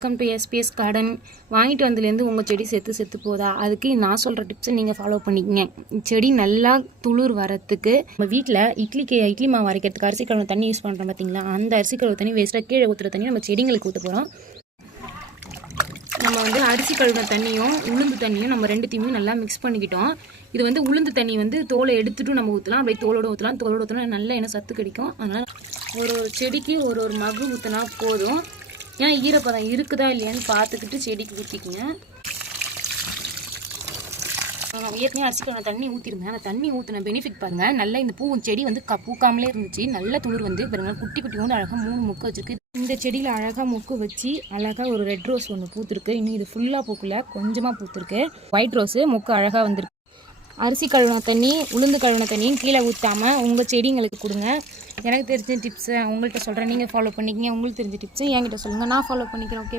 Welcome to SBS garden. வாங்கிட்டு வந்ததுலேருந்து உங்கள் செடி செத்து போதா? அதுக்கு நான் சொல்கிற டிப்ஸை நீங்கள் ஃபாலோ பண்ணிக்கங்க. செடி நல்லா துளிர் வரத்துக்கு நம்ம வீட்டில் இட்லி மாவு அரைக்கிறதுக்கு அரிசி கழுவு தண்ணி யூஸ் பண்ணுறோம் பார்த்தீங்களா? அந்த அரிசி கழுவு தண்ணி வேஸ்ட்டாக கீழே ஊற்றுற தண்ணி நம்ம செடிங்களுக்கு ஊற்ற போகிறோம். நம்ம அரிசி கழுவுன தண்ணியும் உளுந்து தண்ணியும் நம்ம ரெண்டுத்தையுமே நல்லா மிக்ஸ் பண்ணிக்கிட்டோம். இது உளுந்து தண்ணி தோலை எடுத்துகிட்டு நம்ம ஊற்றலாம், அப்படியே தோலோடு ஊற்றினா நல்லா என்ன சத்து கிடைக்கும். அதனால் ஒரு செடிக்கு ஒரு மகு ஊற்றினா போதும். ஏன்னா ஈரப்பதம் இருக்குதா இல்லையான்னு பார்த்துக்கிட்டு செடிக்கு ஊற்றிக்குங்க. நான் ஏற்கனவே அரிசி கழுவுன தண்ணி ஊற்றிருந்தேன். அந்த தண்ணி ஊற்றின பெனிஃபிட் பாருங்கள். நல்லா இந்த செடி பூக்காமலே இருந்துச்சு. நல்ல துளிர் பாருங்க, குட்டி அழகாக 3 மொக்கு வச்சிருக்கு. இந்த செடியில் அழகாக மொக்கு வச்சு அழகாக ஒரு ரெட் ரோஸ் ஒன்று பூத்துருக்கு. இன்னும் இது ஃபுல்லாக பூக்கல, கொஞ்சமாக பூத்துருக்கு. ஒயிட் ரோஸு மொக்கு அழகாக வந்திருக்கு. அரிசி கழுவின தண்ணி உளுந்து கழுவின தண்ணியும் கீழே ஊற்றாமல் உங்கள் செடிங்களுக்கு கொடுங்க. எனக்கு தெரிஞ்ச டிப்ஸை உங்கள்கிட்ட சொல்கிறேன், நீங்கள் ஃபாலோ பண்ணிக்கிங்க. உங்களுக்கு தெரிஞ்ச டிப்ஸை என்கிட்ட சொல்லுங்கள், நான் ஃபாலோ பண்ணிக்கிறேன். ஓகே.